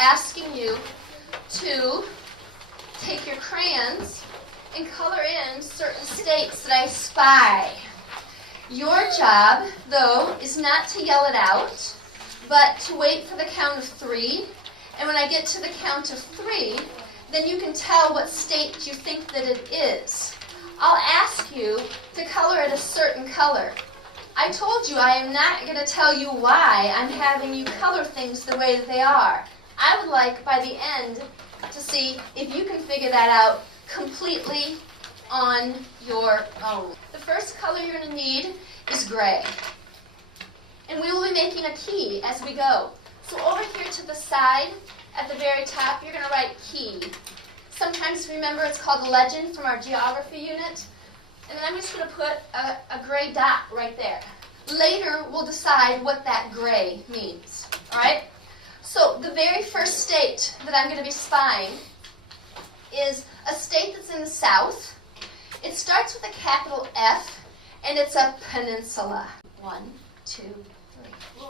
asking you to take your crayons and color in certain states that I spy. Your job, though, is not to yell it out, but to wait for the count of 3. And when I get to the count of 3, then you can tell what state you think that it is. I'll ask you to color it a certain color. I told you I am not going to tell you why I'm having you color things the way that they are. I would like, by the end, to see if you can figure that out completely on your own. The first color you're going to need is gray. And we will be making a key as we go. So over here to the side, at the very top, you're going to write key. Sometimes, remember, it's called a legend from our geography unit. And then I'm just going to put a gray dot right there. Later, we'll decide what that gray means. All right? So the very first state that I'm going to be spying is a state that's in the south. It starts with a capital F, and it's a peninsula. 1, 2, 3.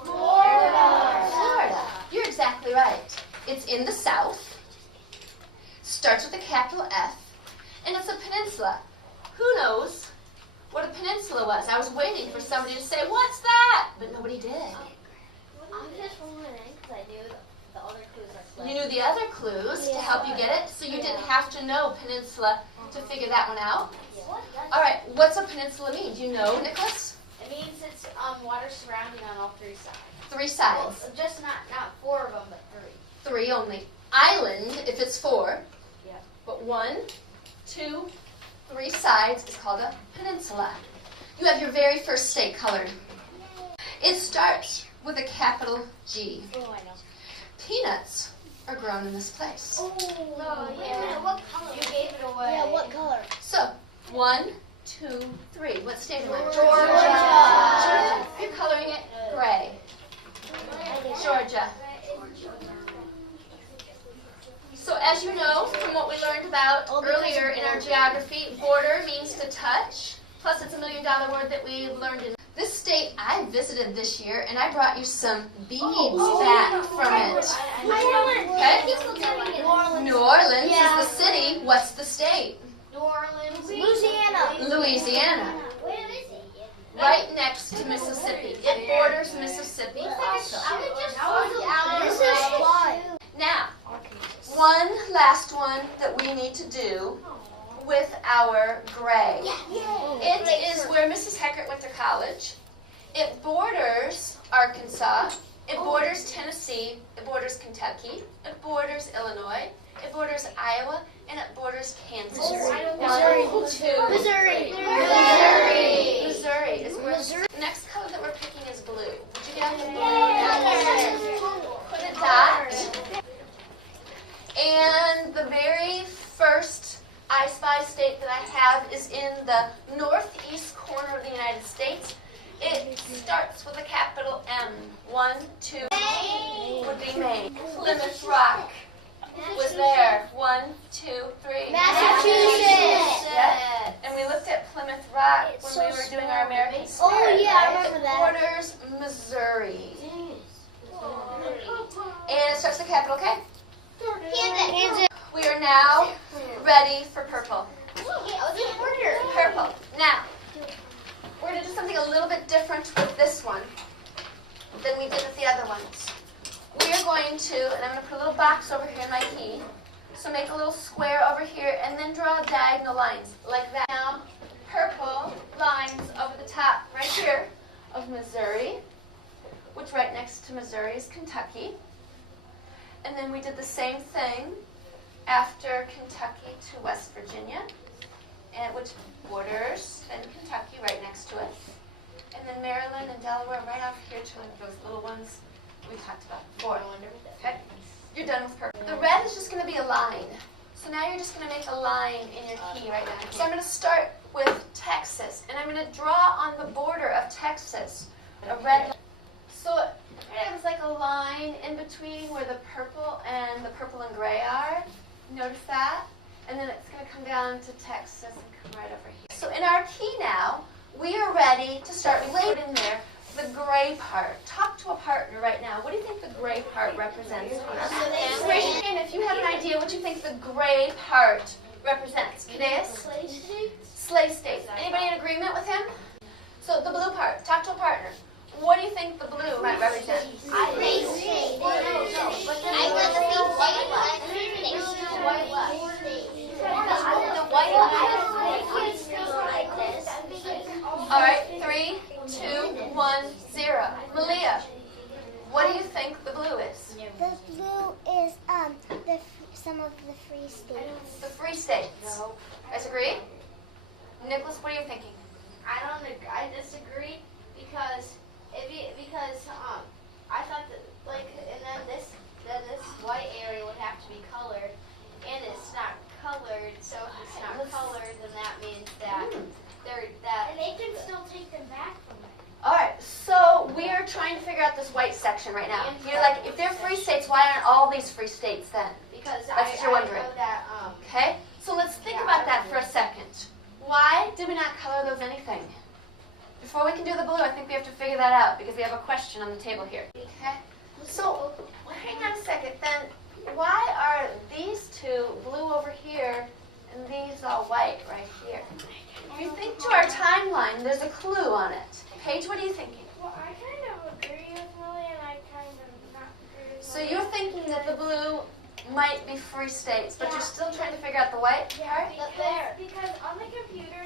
Florida. Florida. You're exactly right. It's in the south, starts with a capital F, and it's a peninsula. Who knows what a peninsula was? I was waiting for somebody to say, "What's that?" But nobody did. I'm just wondering because I knew the other clues are clear. You knew the other clues to help you get it, so you didn't have to know peninsula to figure that one out. All right, what's a peninsula mean? Do you know, Nicholas? It means it's water surrounding on all 3 sides. 3 sides. Well, just not 4 of them, but 3. 3 only. Island, if it's 4. Yeah. But 1, 2, 3 sides is called a peninsula. You have your very first state colored. It starts with a capital G. Oh, I know. Peanuts are grown in this place. Oh, yeah. What color? You gave it away. Yeah, what color? So, 1, 2, 3. What state am I in? Georgia. You're coloring it gray. Georgia. So as you know from what we learned about earlier in our geography, border means to touch. Plus it's $1 million word that we learned in this state I visited this year, and I brought you some beads back from it. Okay? New Orleans is the city. What's the state? New Orleans. Louisiana. Louisiana. Right next to Mississippi. It borders Mississippi also. This is why. Now, one last one that we need to do with our gray. It is where Mrs. Heckert went to college. It borders Arkansas. It borders Tennessee. It borders Kentucky. It borders Illinois. It borders Iowa. And it borders Kansas. Missouri. 1, 2. Missouri. Missouri is where the next color that we're picking is blue. Did you get the blue? Put a dot. And the very first I Spy state that I have is in the northeast corner of the United States. It starts with a capital M. 1, 2 would be Maine. Plymouth Rock was there. 1, 2, 3. Massachusetts. Yep. And we looked at Plymouth Rock when we were doing our American Spirit. Oh, yeah, I right? remember that. Borders Missouri. And it starts with a capital K. We are now ready for purple. Purple. Now, we're going to do something a little bit different with this one than we did with the other ones. We are going to, and I'm going to put a little box over here in my key. So make a little square over here and then draw diagonal lines like that. Now, purple lines over the top right here of Missouri, which right next to Missouri is Kentucky. And then we did the same thing after Kentucky to West Virginia, and which borders then Kentucky right next to it. And then Maryland and Delaware right off here to those little ones we talked about before. Okay? You're done with purple. The red is just going to be a line. So now you're just going to make a line in your key right now. So I'm going to start with Texas, and I'm going to draw on the border of Texas a red line. So it was like a line in between where the purple and gray are. Notice that? And then it's going to come down to Texas and come right over here. So in our key now, we are ready to start relating in there the gray part. Talk to a partner right now. What do you think the gray part represents? the gray part represents? Cadeas? Slave states? Slave states. Anybody in agreement with him? So the blue part, talk to a partner. What do you think the blue might represent? Free states. No. But then the white left. The white left. All right, 3, 2, 1, 0. Malia, what do you think the blue is? The blue is some of the free states. The free states. Guys agree? Nicholas, what are you thinking? I don't agree. I disagree because I thought that and then this white area would have to be colored, and it's not colored. So if it's not colored, then that means that And they can still take them back from it. All right, so we are trying to figure out this white section right now. You're like, if they're free states, why aren't all these free states then? Because That's what you're wondering. I know that. Okay, so let's think about that for a second. Why did we not color those anything? Before we can do the blue, I think we have to figure that out because we have a question on the table here. Okay, so hang on a second then. Why are these two blue over here and these all white right here? If you think to our timeline, there's a clue on it. Paige, what are you thinking? Well, I kind of agree with Lily, and I kind of not agree with So you're thinking that the blue might be free states, but you're still trying to figure out the white part? Because on the computer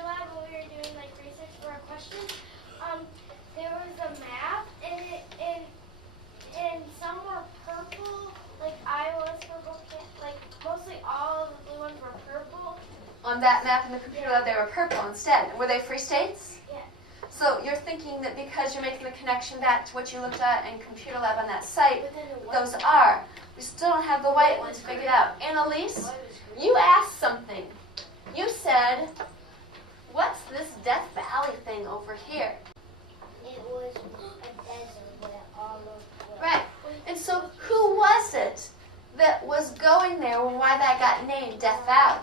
lab, when we were doing research for our questions, there was a map, and some were purple, like Iowa's purple, mostly all of the blue ones were purple. On that map in the computer lab, they were purple instead. Were they free states? Yeah. So you're thinking that because you're making the connection back to what you looked at in computer lab on that site, those are. We still don't have the white ones figured out. Annalise, you asked something. You said, what's this Death Valley thing over here? It was a desert where all of Right. And so who was it that was going there and why that got named Death Valley?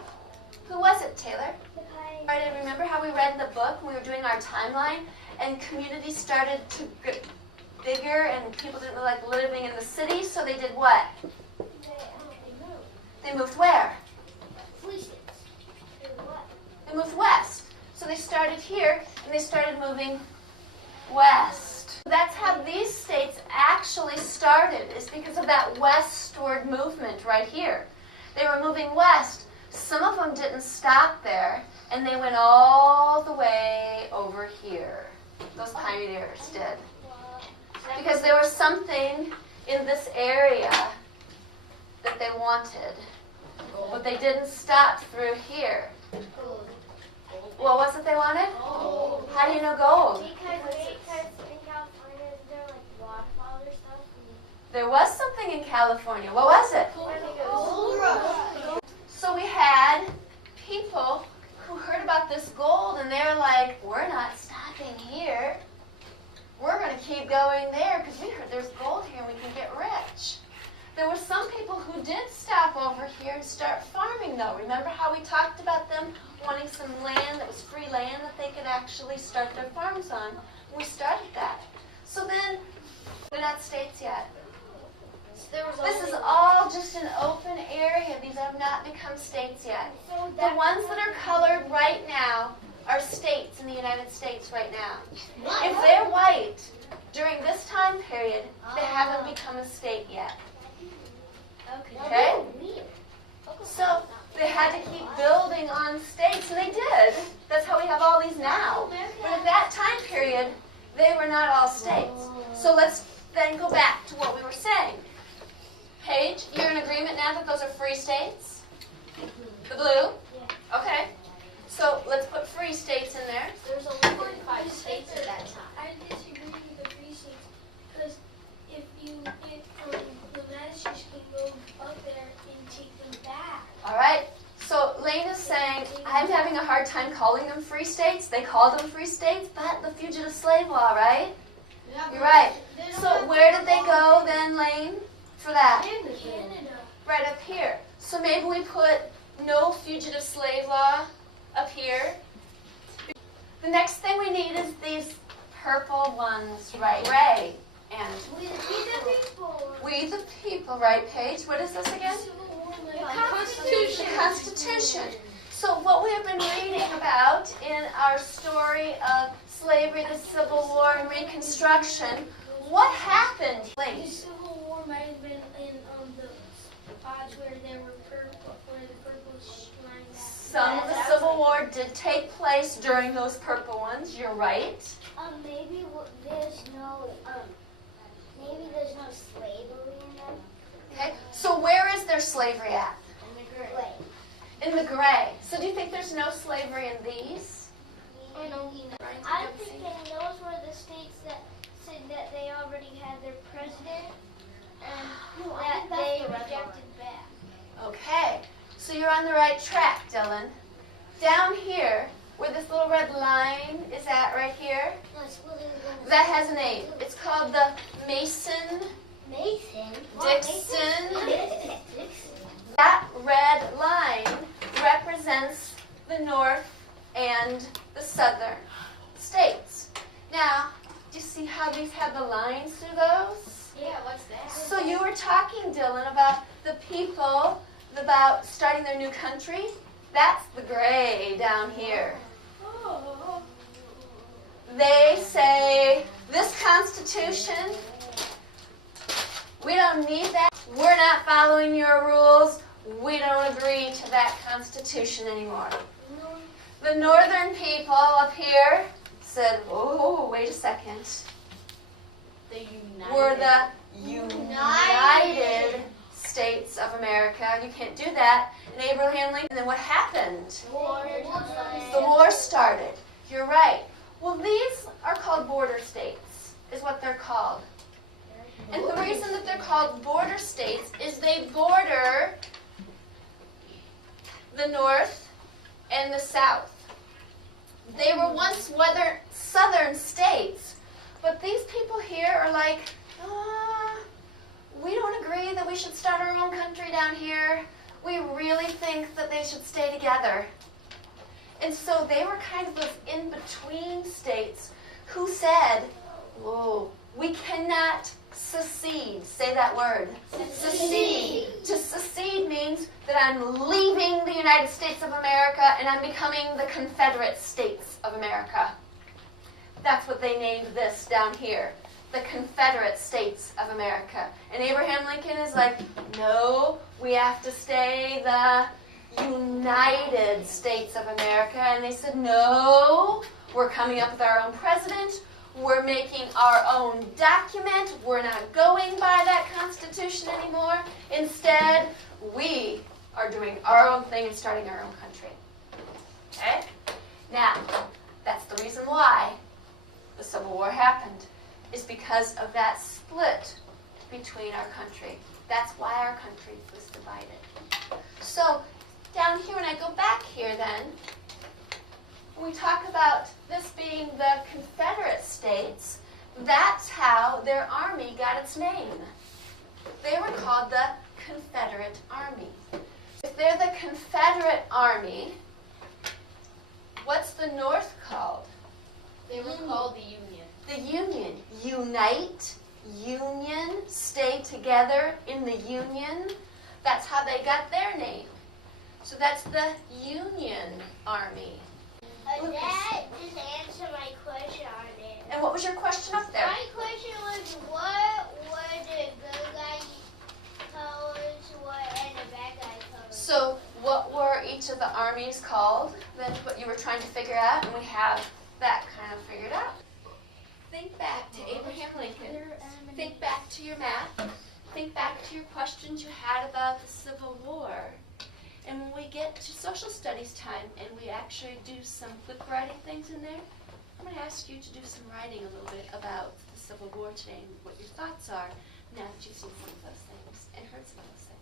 Who was it, Taylor? I remember how we read in the book when we were doing our timeline and communities started to get bigger and people didn't really like living in the city, so they did what? They moved where? They moved west. So they started here and they started moving west. That's how these states actually started, is because of that westward movement right here. They were moving west. Some of them didn't stop there, and they went all the way over here. Those pioneers did. Because there was something in this area that they wanted, but they didn't stop through here. What was it they wanted? Gold. How do you know gold? Because in California, is there waterfalls or stuff? There was something in California. What was it? So we had people who heard about this gold and they're like, we're not stopping here. We're going to keep going there because we heard there's gold here and we can get rich. There were some people who did stop over here and start farming though. Remember how we talked about them wanting some land that was free land that they could actually start their farms on? We started that. So then, they're not states yet. This is all just an open area. These have not become states yet. The ones that are colored right now are states in the United States right now. If they're white, during this time period, they haven't become a state yet. Okay? So they had to keep building on states, and they did. That's how we have all these now. But at that time period, they were not all states. So let's then go back to what we were saying. Paige, you're in agreement now that those are free states? The blue? Yeah. Okay. So let's put free states in there. There's only 45 states at that time. I disagree with the free states because if you get the masters can go up there and take them back. All right. So Lane is saying, I'm having a hard time calling them free states. They call them free states, but the fugitive slave law, right? Yeah, You're right. So where did they go then, Lane, for that? Canada. Right up here. So maybe we put no fugitive slave law up here. The next thing we need is these purple ones, right? Ray and We the people. we the people, right, Paige? What is this again? Civil The Constitution. So what we have been reading about in our story of slavery, the Civil War, and Reconstruction, what happened? The Civil War might have been in the spots where there were where the purple lines. Some of the Civil War did take place during those purple ones. You're right. Maybe there's no slavery in them. Okay. So where is there slavery at? In the gray. In the gray. So do you think there's no slavery in these? I'm thinking those were the states that said that they already had their president and that they rejected back. Okay. So you're on the right track, Dylan. Down here, where this little red line is at right here, that has a name. It's called the Mason-Dixon. That red line represents the North and the Southern states. Now, do you see how these have the lines through those? Yeah, what's that? So you were talking, Dylan, about the people, about starting their new country. That's the gray down here. They say, this Constitution, we don't need that. We're not following your rules. We don't agree to that Constitution anymore. The northern people up here said, oh, wait a second. We're the United States of America. You can't do that. And Abraham Lincoln, and then what happened? The war started. You're right. Well, these are called border states, is what they're called. And the reason that they're called border states is they border the North and the South. They were once southern states, but these people here are like, we don't agree that we should start our own country down here. We really think that they should stay together. And so they were kind of those in-between states who said, whoa, we cannot secede. Say that word. Secede. To secede means that I'm leaving the United States of America and I'm becoming the Confederate States of America. That's what they named this down here. The Confederate States of America. And Abraham Lincoln is like, no, we have to stay the United States of America. And they said, no, we're coming up with our own president. We're making our own document. We're not going by that Constitution anymore. Instead, we are doing our own thing and starting our own country. Okay? Now, that's the reason why the Civil War happened, is because of that split between our country. That's why our country was divided. So, down here, when I go back here then, when we talk about this being the Confederate States, that's how their army got its name. They were called the Confederate Army. If they're the Confederate Army, what's the North called? They were called the Union. The Union. Unite, union, stay together in the Union. That's how they got their name. So that's the Union Army. That just answered my question on it. And what was your question up there? My question was, what were the good guy colors, and the bad guy colors? So what were each of the armies called? That's what you were trying to figure out, and we have that kind of figured out. Think back to Abraham Lincoln. Think back to your math. Think back to your questions you had about the Civil War. And when we get to social studies time and we actually do some quick writing things in there, I'm going to ask you to do some writing a little bit about the Civil War today and what your thoughts are now that you've seen some of those things and heard some of those things.